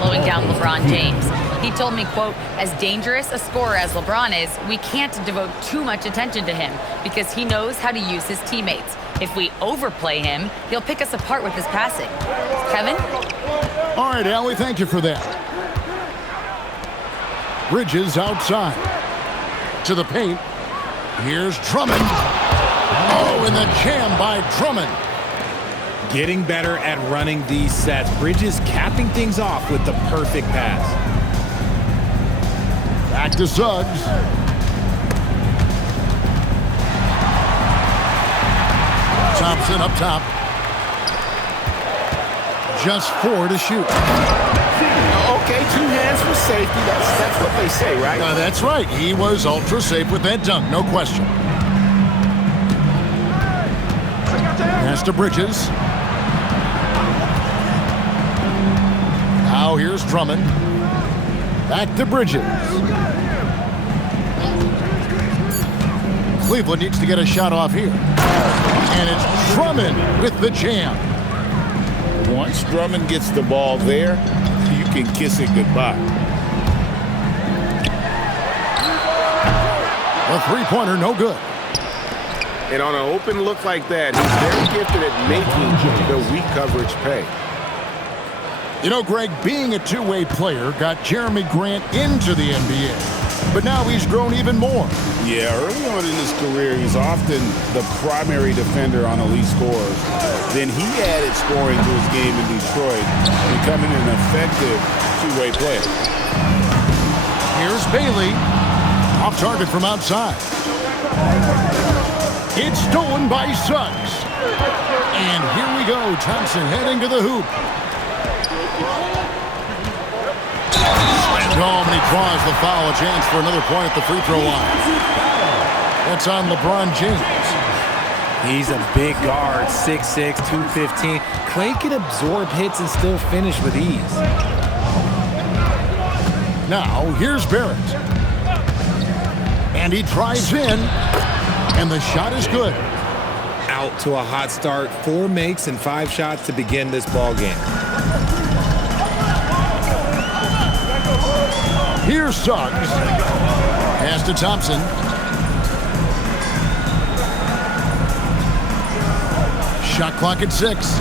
slowing down LeBron James. He told me, quote, as dangerous a scorer as LeBron is, we can't devote too much attention to him because he knows how to use his teammates. If we overplay him, he'll pick us apart with his passing. Kevin? All right, Allie, thank you for that. Bridges outside. To the paint. Here's Drummond. Oh, and the jam by Drummond. Getting better at running these sets. Bridges capping things off with the perfect pass. Back to Suggs. Thompson up top. Just 4 to shoot. Okay, 2 hands for safety. That's what they say, right? That's right. He was ultra safe with that dunk, no question. Pass to Bridges. Now here's Drummond. Back to Bridges. Cleveland needs to get a shot off here. And it's Drummond with the jam. Once Drummond gets the ball there, you can kiss it goodbye. A three-pointer, no good. And on an open look like that, he's very gifted at making the weak coverage pay. You know, Greg, being a two-way player got Jeremy Grant into the NBA. But now he's grown even more. Yeah, early on in his career, he's often the primary defender on elite scorers. Then he added scoring to his game in Detroit, becoming an effective two-way player. Here's Bailey. Off target from outside. It's stolen by Suggs. And here we go. Thompson heading to the hoop. Home, and he draws the foul. A chance for another point at the free throw line. That's on LeBron James. He's a big guard, 6'6", 215. Clay can absorb hits and still finish with ease. Now, here's Barrett. And he drives in, and the shot is good. Out to a hot start, 4 makes and 5 shots to begin this ball game. Here's Suggs. Pass to Thompson. Shot clock at 6.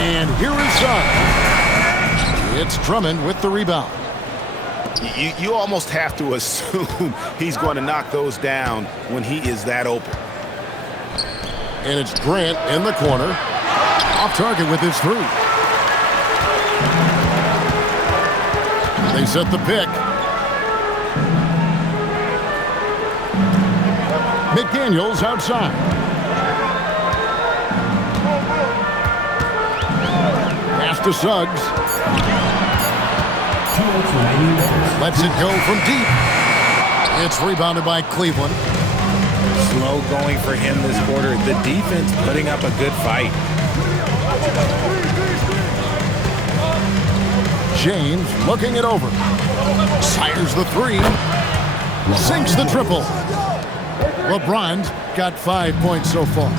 And here is Suggs. It's Drummond with the rebound. You almost have to assume he's going to knock those down when he is that open. And it's Grant in the corner. Off target with his 3. They set the pick. McDaniels outside. Pass to Suggs. Lets it go from deep. It's rebounded by Cleveland. Slow going for him this quarter. The defense putting up a good fight. James looking it over. Fires the 3. Sinks the triple. LeBron's got 5 points so far.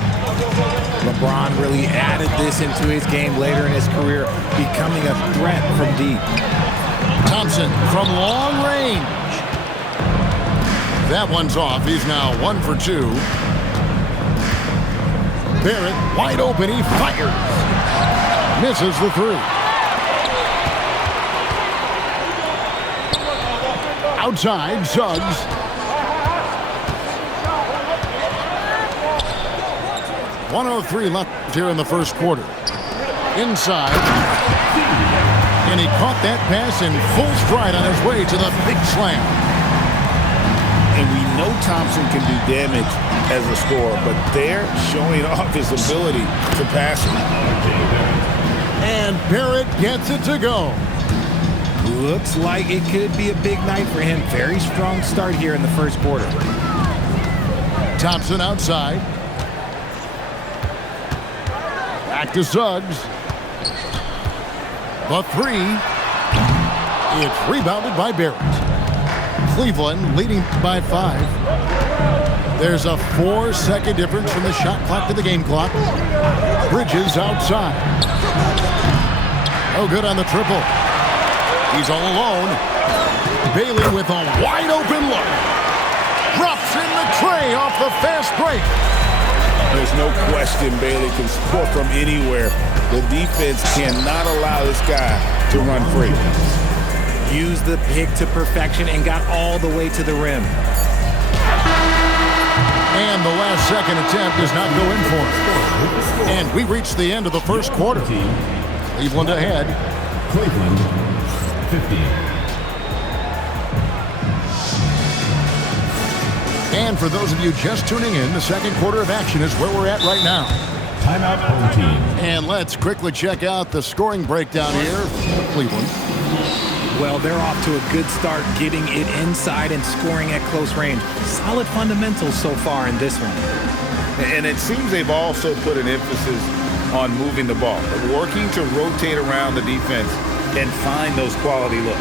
LeBron really added this into his game later in his career, becoming a threat from deep. Thompson from long range. That one's off. He's now 1 for 2. Barrett wide open. He fires. Misses the 3. Outside, Suggs. .103 left here in the first quarter. Inside. And he caught that pass in full stride on his way to the big slam. And we know Thompson can do damage as a scorer, but they're showing off his ability to pass it. And Barrett gets it to go. Looks like it could be a big night for him. Very strong start here in the first quarter. Thompson outside. Back to Suggs. The 3. It's rebounded by Barrett. Cleveland leading by 5. There's a 4-second difference from the shot clock to the game clock. Bridges outside. Oh, good on the triple. He's all alone. Bailey with a wide open look. Drops in the tray off the fast break. There's no question Bailey can score from anywhere. The defense cannot allow this guy to run free. Used the pick to perfection and got all the way to the rim. And the last second attempt does not go in for it. And we reached the end of the first quarter. Cleveland ahead. Cleveland, 15. And for those of you just tuning in, the second quarter of action is where we're at right now. Timeout, home team. And let's quickly check out the scoring breakdown here for Cleveland. Well, they're off to a good start getting it inside and scoring at close range. Solid fundamentals so far in this one. And it seems they've also put an emphasis on moving the ball, working to rotate around the defense and find those quality looks.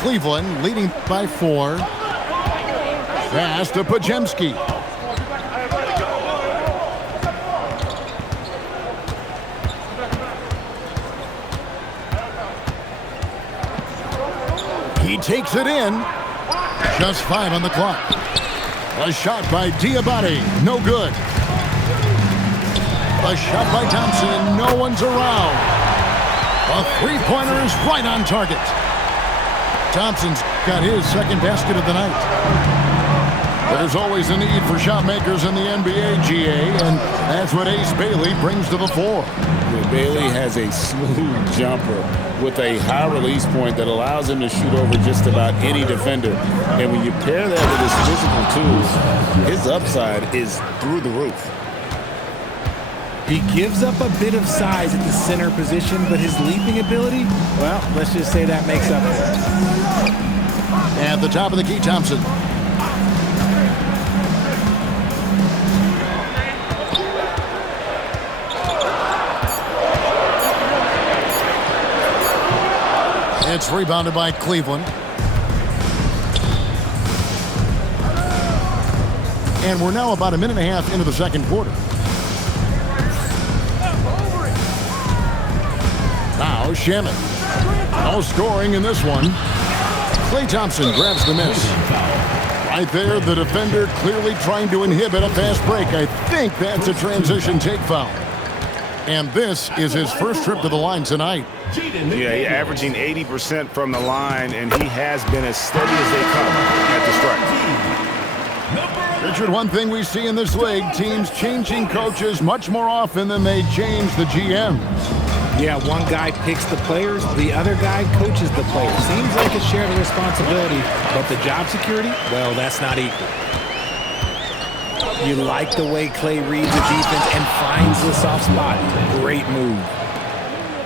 Cleveland leading by 4. Pass to Pajemski. He takes it in. Just 5 on the clock. A shot by Diabate. No good. A shot by Thompson. No one's around. A three-pointer is right on target. Thompson's got his second basket of the night. There's always a need for shot makers in the NBA, GA, and that's what Ace Bailey brings to the fore. Bailey has a smooth jumper with a high release point that allows him to shoot over just about any defender. And when you pair that with his physical tools, his upside is through the roof. He gives up a bit of size at the center position, but his leaping ability, well, let's just say that makes up for it. At the top of the key, Thompson. It's rebounded by Cleveland. And we're now about a minute and a half into the second quarter. Now Shannon. No scoring in this one. Klay Thompson grabs the miss. Right there, the defender clearly trying to inhibit a fast break. I think that's a transition take foul. And this is his first trip to the line tonight. Yeah, he's averaging 80% from the line, and he has been as steady as they come at the stripe. Richard, one thing we see in this league, teams changing coaches much more often than they change the GMs. Yeah, one guy picks the players, the other guy coaches the players. Seems like a shared responsibility, but the job security, well, that's not equal. You like the way Klay reads the defense and finds the soft spot. Great move.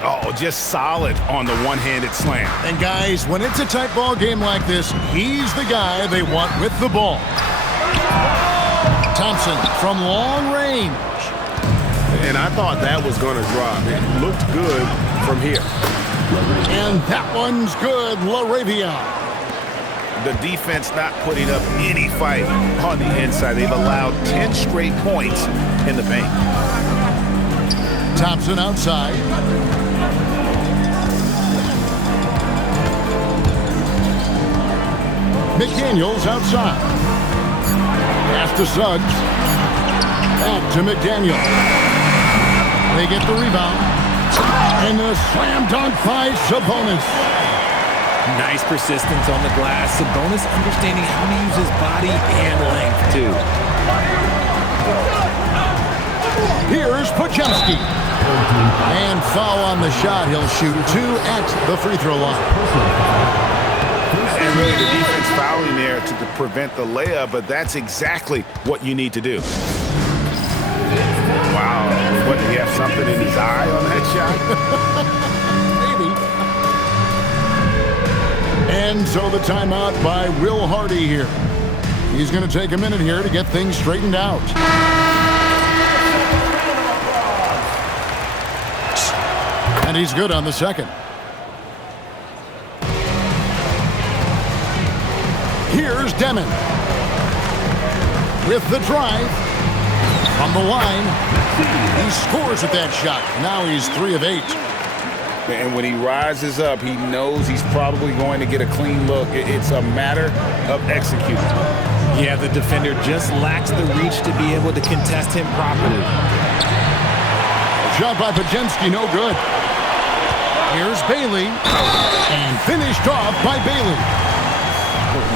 Oh, just solid on the one-handed slam. And guys, when it's a tight ball game like this, he's the guy they want with the ball. Thompson from long range. And I thought that was going to drop. It looked good from here. And that one's good, LaRavia. The defense not putting up any fight on the inside. They've allowed 10 straight points in the paint. Thompson outside. McDaniels outside. Pass to Suggs. Back to McDaniel. They get the rebound. And the slam dunk by Sabonis. Nice persistence on the glass. Sabonis understanding how to use his body and length, too. Here's Pajemski. And foul on the shot. He'll shoot 2 at the free throw line. And really the defense fouling there to prevent the layup, but that's exactly what you need to do. Wow. What, did he have something in his eye on that shot? Maybe. And so the timeout by Will Hardy here. He's going to take a minute here to get things straightened out. And he's good on the second. Here's Demon with the drive from the line. He scores with that shot. Now he's 3 of 8. And when he rises up, he knows he's probably going to get a clean look. It's a matter of executing. Yeah, the defender just lacks the reach to be able to contest him properly. Shot by Pajemski, no good. Here's Bailey, and finished off by Bailey.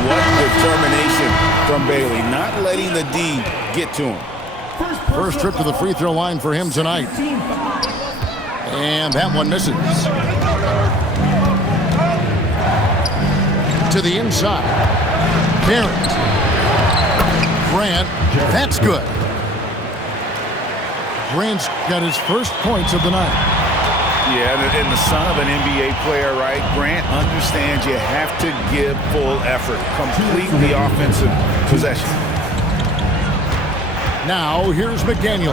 What determination from Bailey, not letting the D get to him. First trip to the free throw line for him tonight. And that one misses. To the inside. Barrett. Grant. That's good. Grant's got his first points of the night. Yeah, and the son of an NBA player, right? Grant understands you have to give full effort. Complete the offensive possession. Now, here's McDaniel.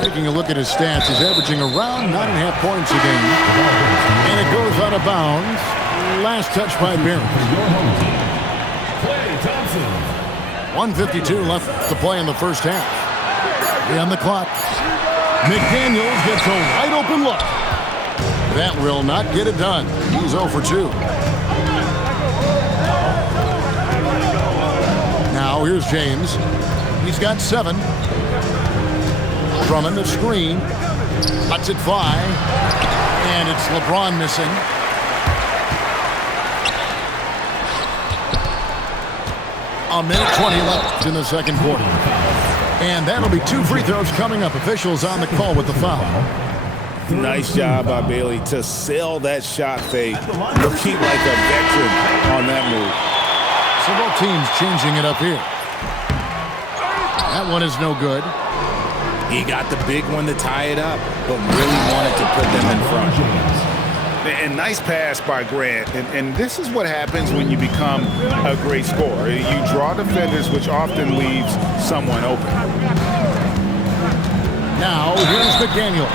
Taking a look at his stats, he's averaging around 9.5 points a game. And it goes out of bounds. Last touch by Barrett. 1:52 left to play in the first half. On the clock. McDaniels gets a wide open look. That will not get it done. He's 0 for 2. Now here's James. He's got 7. Drummond the screen. Lets it fly. And it's LeBron missing. A minute 20 left in the second quarter. And that'll be 2 free throws coming up. Officials on the call with the foul. Nice job by Bailey to sell that shot fake. Looking like a veteran on that move. So both teams changing it up here. That one is no good. He got the big one to tie it up, but really wanted to put them in front. And nice pass by Grant. And this is what happens when you become a great scorer. You draw defenders, which often leaves someone open. Now, here's McDaniel.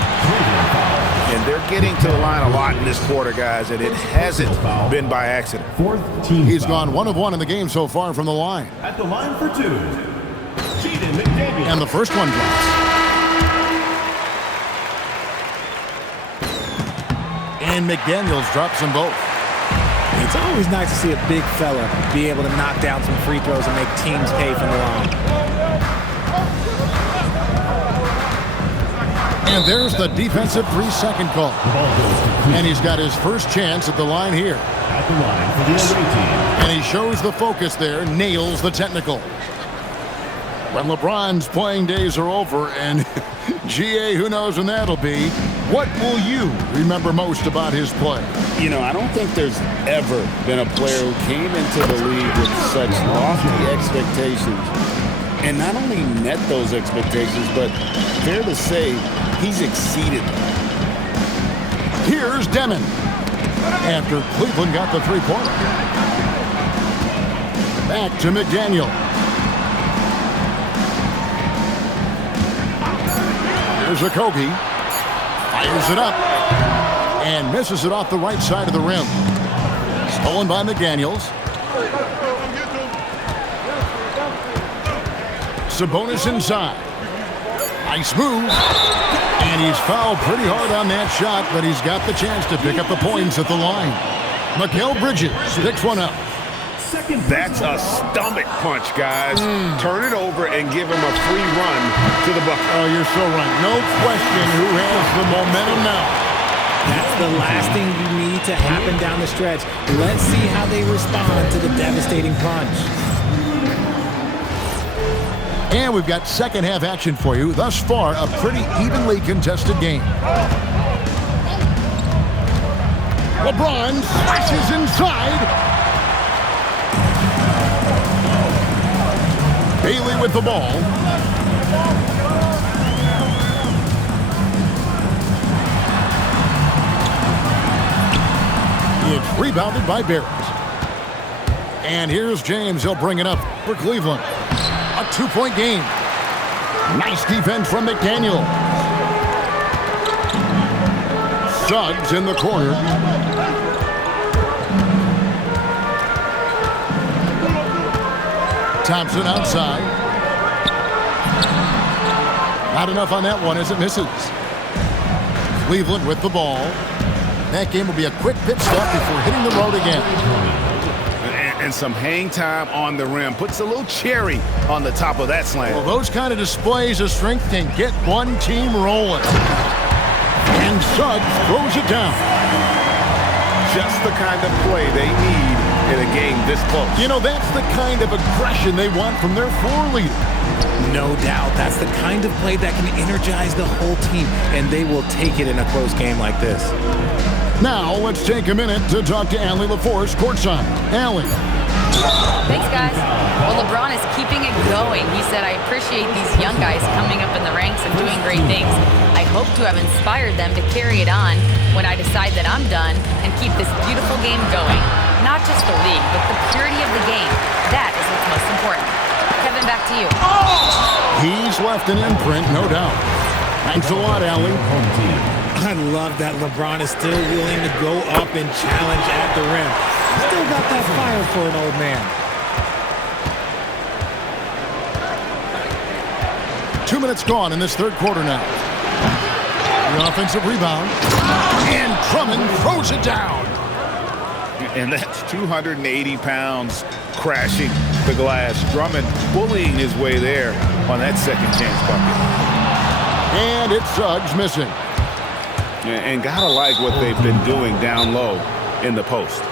And they're getting to the line a lot in this quarter, guys, and it hasn't been by accident. He's gone 1 of 1 in the game so far from the line. At the line for 2, Jaden McDaniel. And the first one drops. And McDaniels drops them both. It's always nice to see a big fella be able to knock down some free throws and make teams pay from the line. And there's the defensive 3-second call. And he's got his first chance at the line here. At the line for the away team. And he shows the focus there, nails the technical. When LeBron's playing days are over, and GA, who knows when that'll be, what will you remember most about his play? You know, I don't think there's ever been a player who came into the league with such lofty expectations and not only met those expectations, but fair to say, he's exceeded them. Here's Demon after Cleveland got the 3-pointer. Back to McDaniel. Here's Okogie. Fires it up. And misses it off the right side of the rim. Stolen by McDaniels. Sabonis inside. Nice move. And he's fouled pretty hard on that shot, but he's got the chance to pick up the points at the line. Mikal Bridges picks one up. That's a stomach punch, guys. Turn it over and give him a free run to the bucket. Oh, you're so right. No question who has the momentum now. That's the last thing you need to happen down the stretch. Let's see how they respond to the devastating punch. And we've got second half action for you. Thus far, a pretty evenly contested game. LeBron slashes inside. Bailey with the ball. It's rebounded by Barrett. And here's James. He'll bring it up for Cleveland. A 2-point game. Nice defense from McDaniel. Suggs in the corner. Thompson outside. Not enough on that one as it misses. Cleveland with the ball. That game will be a quick pit stop before hitting the road again. And some hang time on the rim. Puts a little cherry on the top of that slam. Well, those kind of displays of strength can get one team rolling. And Suggs throws it down. Just the kind of play they need in a game this close. You know, that's the kind of aggression they want from their floor leader. No doubt. That's the kind of play that can energize the whole team, and they will take it in a close game like this. Now, let's take a minute to talk to Allie LaForce courtside. Allie. Thanks, guys. Well, LeBron is keeping it going. He said, I appreciate these young guys coming up in the ranks and doing great things. I hope to have inspired them to carry it on when I decide that I'm done and keep this beautiful game going. Not just the league, but the purity of the game. That is what's most important. Kevin, back to you. He's left an imprint, no doubt. Thanks a lot, Allie. Home team. I love that LeBron is still willing to go up and challenge at the rim. Still got that fire for an old man. 2 minutes gone in this third quarter now. The offensive rebound. And Drummond throws it down. And that's 280 pounds crashing the glass. Drummond bullying his way there on that second chance bucket. And it's Suggs missing. And gotta like what they've been doing down low in the post.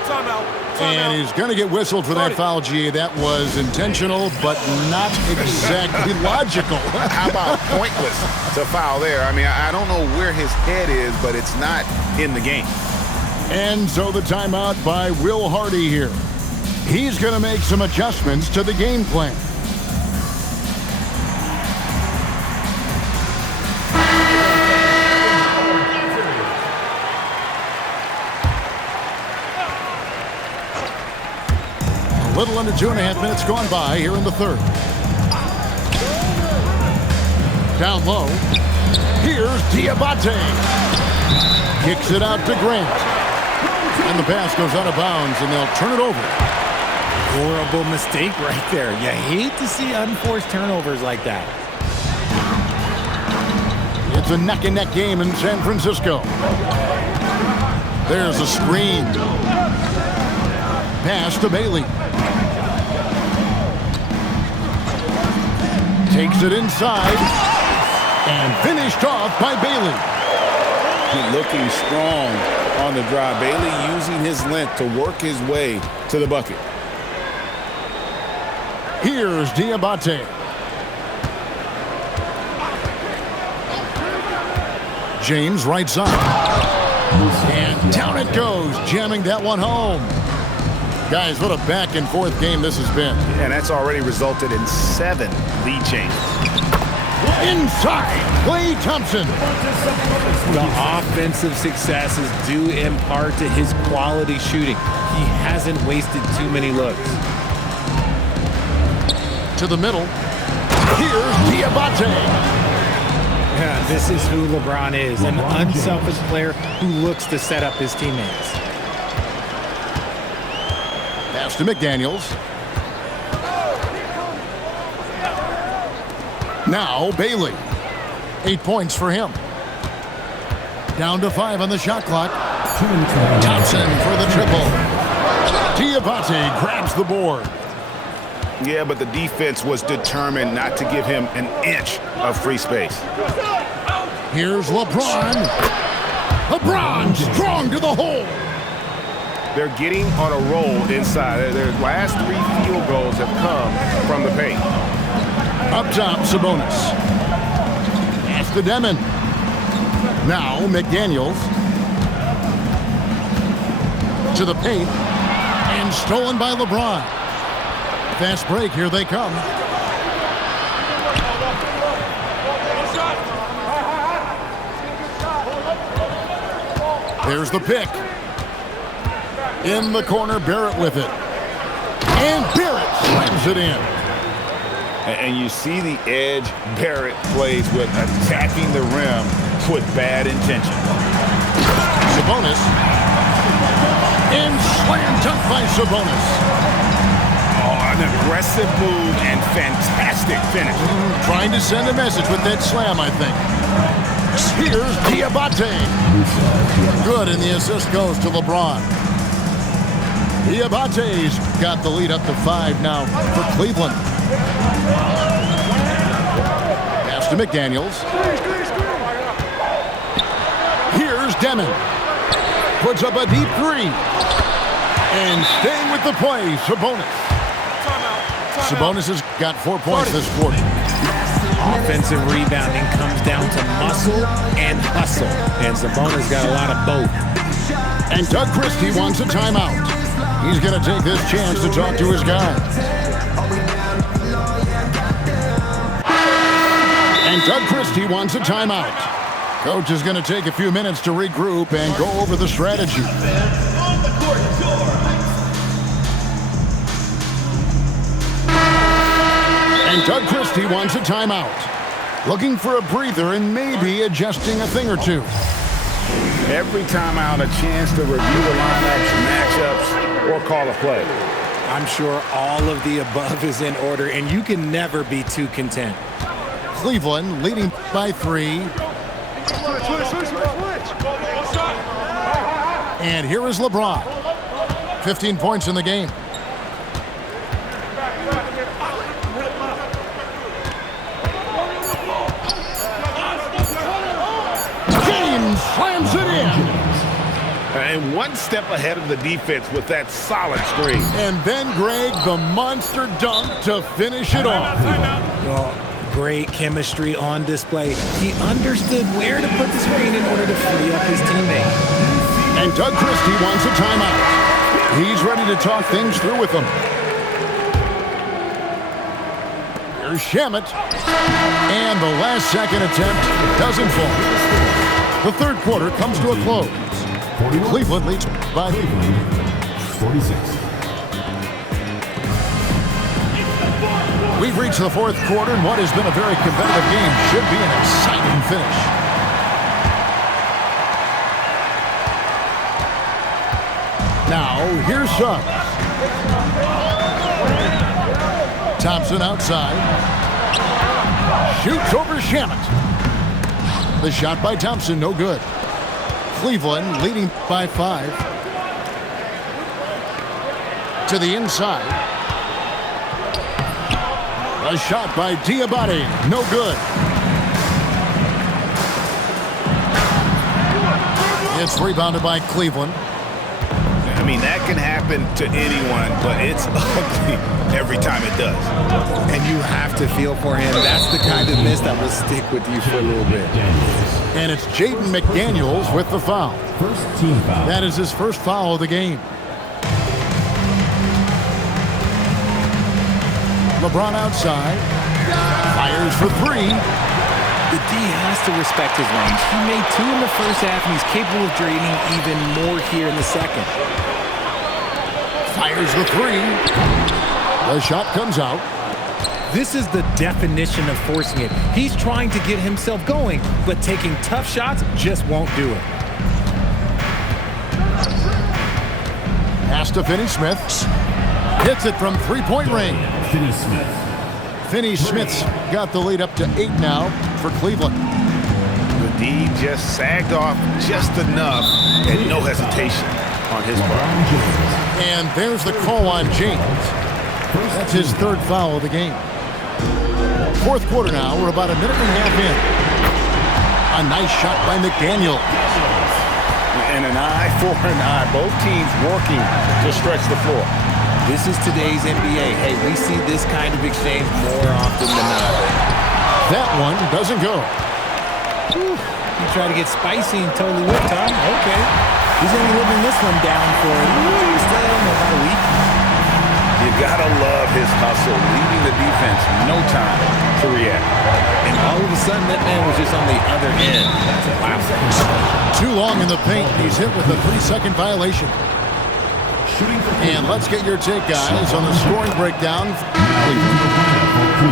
And he's going to get whistled for that foul, G. That was intentional, but not exactly logical. How about pointless to foul there? I mean, I don't know where his head is, but it's not in the game. And so the timeout by Will Hardy here. He's going to make some adjustments to the game plan. A little under 2.5 minutes gone by here in the third. Down low. Here's Diabate. Kicks it out to Grant. And the pass goes out of bounds, and they'll turn it over. Horrible mistake right there. You hate to see unforced turnovers like that. It's a neck-and-neck game in San Francisco. There's a screen. Pass to Bailey. Takes it inside. And finished off by Bailey. Looking strong on the drive. Bailey using his length to work his way to the bucket. Here's Diabate. James right side. And down it goes, jamming that one home. Guys, what a back-and-forth game this has been. And that's already resulted in 7 lead changes. Inside, Klay Thompson. The offensive success is due in part to his quality shooting. He hasn't wasted too many looks. To the middle. Here's Diabate. Yeah, this is who LeBron is, an unselfish player who looks to set up his teammates. Pass to McDaniels. Now Bailey. 8 points for him. Down to 5 on the shot clock. Thompson for the triple. Diabate grabs the board. Yeah, but the defense was determined not to give him an inch of free space. Here's LeBron. LeBron strong to the hole. They're getting on a roll inside. Their last 3 field goals have come from the paint. Up top, Sabonis. Pass to Demon. Now McDaniels. To the paint. And stolen by LeBron. Fast break, here they come. There's the pick. In the corner, Barrett with it. And Barrett slams it in. And you see the edge Barrett plays with, attacking the rim with bad intention. Sabonis. And slam dunk by Sabonis. Oh, an aggressive move and fantastic finish. Trying to send a message with that slam, I think. Here's Diabate. Good, and the assist goes to LeBron. Diabate's got the lead up to 5 now for Cleveland. Pass to McDaniels. Here's Demon. Puts up a deep 3. And staying with the play, Sabonis. Sabonis has got 4 points this quarter. Offensive rebounding comes down to muscle and hustle. And Sabonis got a lot of both. And Doug Christie wants a timeout. He's going to take this chance to talk to his guys. And Doug Christie wants a timeout. Coach is going to take a few minutes to regroup and go over the strategy. And Doug Christie wants a timeout. Looking for a breather and maybe adjusting a thing or two. Every timeout, a chance to review the lineups, matchups, or call a play. I'm sure all of the above is in order, and you can never be too content. Cleveland leading by 3. And here is LeBron. 15 points in the game. James slams it in. And one step ahead of the defense with that solid screen. And then Greg, the monster dunk to finish it off. Great chemistry on display. He understood where to put the screen in order to free up his teammate. And Doug Christie wants a timeout. He's ready to talk things through with them. Here's Shamet. And the last second attempt doesn't fall. The third quarter comes to a close. Cleveland leads by 46. We've reached the fourth quarter, and what has been a very competitive game should be an exciting finish. Now, here's Suggs. Thompson outside. Shoots over Shamet. The shot by Thompson, no good. Cleveland leading by 5. To the inside. A shot by Diabate, no good. It's rebounded by Cleveland. I mean, that can happen to anyone, but it's ugly every time it does. And you have to feel for him. That's the kind of miss that will stick with you for a little bit. And it's Jaden McDaniels with the foul. First team foul. That is his first foul of the game. LeBron outside. Fires for 3. The D has to respect his range. He made 2 in the first half, and he's capable of draining even more here in the second. Fires the 3. The shot comes out. This is the definition of forcing it. He's trying to get himself going, but taking tough shots just won't do it. Pass to Finney-Smith. Hits it from three-point range. Finney-Smith. Finney-Smith's got the lead up to 8 now for Cleveland. The D just sagged off just enough and no hesitation on his part. And there's the call on James. That's his third foul of the game. Fourth quarter now. We're about a minute and a half in. A nice shot by McDaniel. And an eye for an eye. Both teams working to stretch the floor. This is today's NBA. Hey, we see this kind of exchange more often than not. That one doesn't go. Whew. You try to get spicy and totally whipped, huh? Okay. He's going to be living this one down for about a week. You gotta love his hustle, leaving the defense no time to react. And all of a sudden, that man was just on the other end. Wow. Too long in the paint. He's hit with a 3-second violation. And let's get your take, guys, on the scoring breakdown.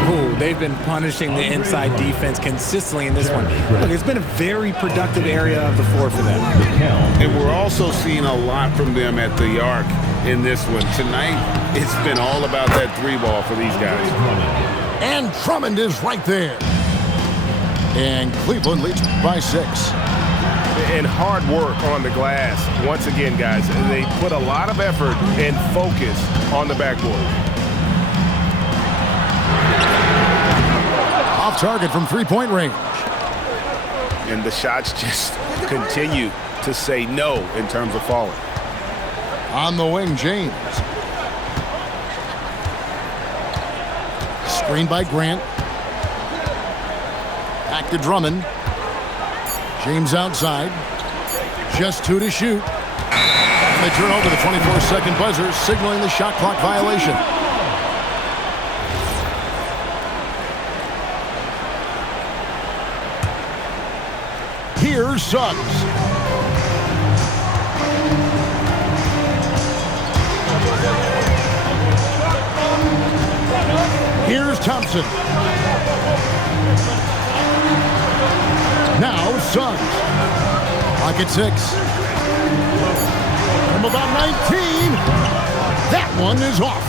Oh, They've been punishing the inside defense consistently in this one. Look, it's been a very productive area of the floor for them. And we're also seeing a lot from them at the arc in this one. Tonight, it's been all about that three ball for these guys. And Drummond is right there. And Cleveland leads by 6. And hard work on the glass. Once again, guys, they put a lot of effort and focus on the backboard. Off target from three-point range. And the shots just continue to say no in terms of falling. On the wing, James. Screen by Grant. Back to Drummond. James outside. Just 2 to shoot. And they turn over the 24-second buzzer, signaling the shot clock violation. Here's Suggs. Here's Thompson. Now Suggs. Pocket 6. From about 19. That one is off.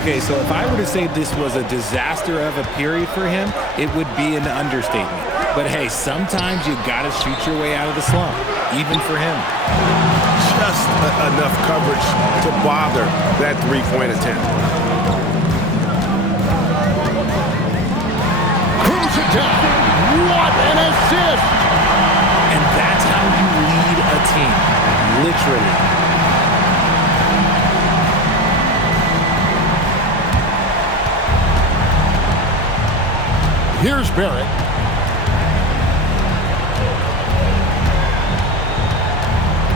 Okay, so if I were to say this was a disaster of a period for him, it would be an understatement. But hey, sometimes you gotta shoot your way out of the slump, even for him. Just enough coverage to bother that three-point attempt. Cruise it down. What an assist! And that's how you lead a team, literally. Here's Barrett.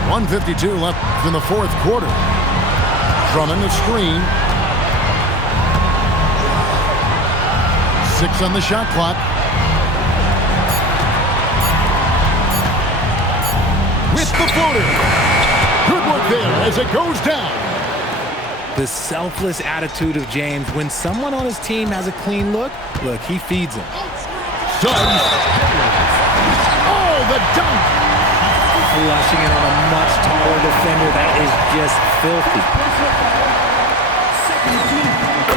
.152 left in the fourth quarter. Drummond the screen. 6 on the shot clock. With the floater. Good work there as it goes down. The selfless attitude of James. When someone on his team has a clean look, he feeds him. Suggs. Oh, the dunk. Flushing it on a much taller defender. That is just filthy.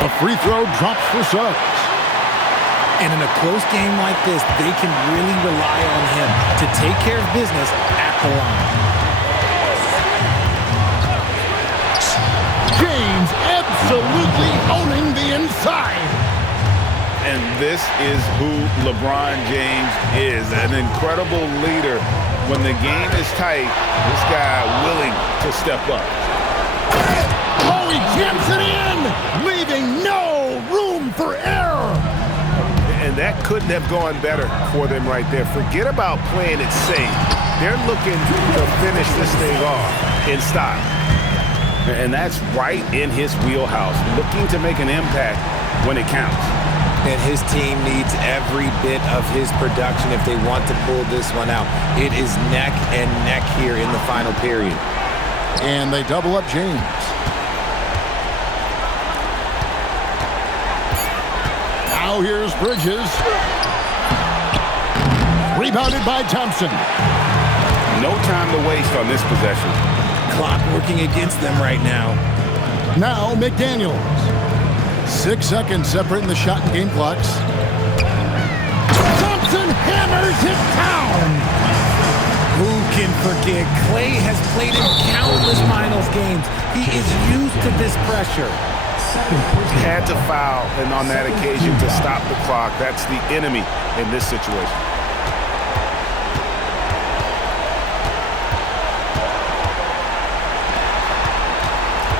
A free throw drops for Suggs. And in a close game like this, they can really rely on him to take care of business at the line. James absolutely owning the inside. And this is who LeBron James is, an incredible leader. When the game is tight, this guy willing to step up. Oh, he jams it in, leaving no room for error. And that couldn't have gone better for them right there. Forget about playing it safe. They're looking to finish this thing off in style. And that's right in his wheelhouse, looking to make an impact when it counts. And his team needs every bit of his production if they want to pull this one out. It is neck and neck here in the final period. And they double up James. Now here's Bridges. Rebounded by Thompson. No time to waste on this possession. Clock working against them right now. Now McDaniels. 6 seconds separating the shot and game clocks. Thompson hammers it down. Who can forget? Clay has played in countless finals games. He is used to this pressure. Had to foul, and on that occasion to stop the clock. That's the enemy in this situation.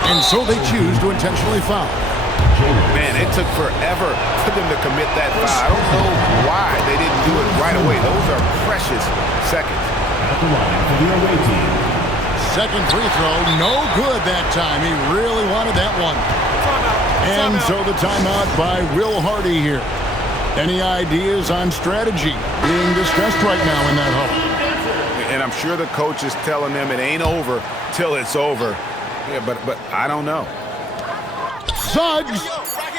And so they choose to intentionally foul. Man, it took forever for them to commit that foul. I don't know why they didn't do it right away. Those are precious seconds. At the line for the away team. Second free throw, no good that time. He really wanted that one. And so the timeout by Will Hardy here. Any ideas on strategy being discussed right now in that huddle? And I'm sure the coach is telling them it ain't over till it's over. Yeah, but I don't know. Suggs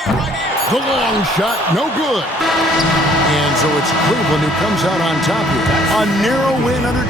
The long shot, no good. And so it's Cleveland who comes out on top here. A narrow win under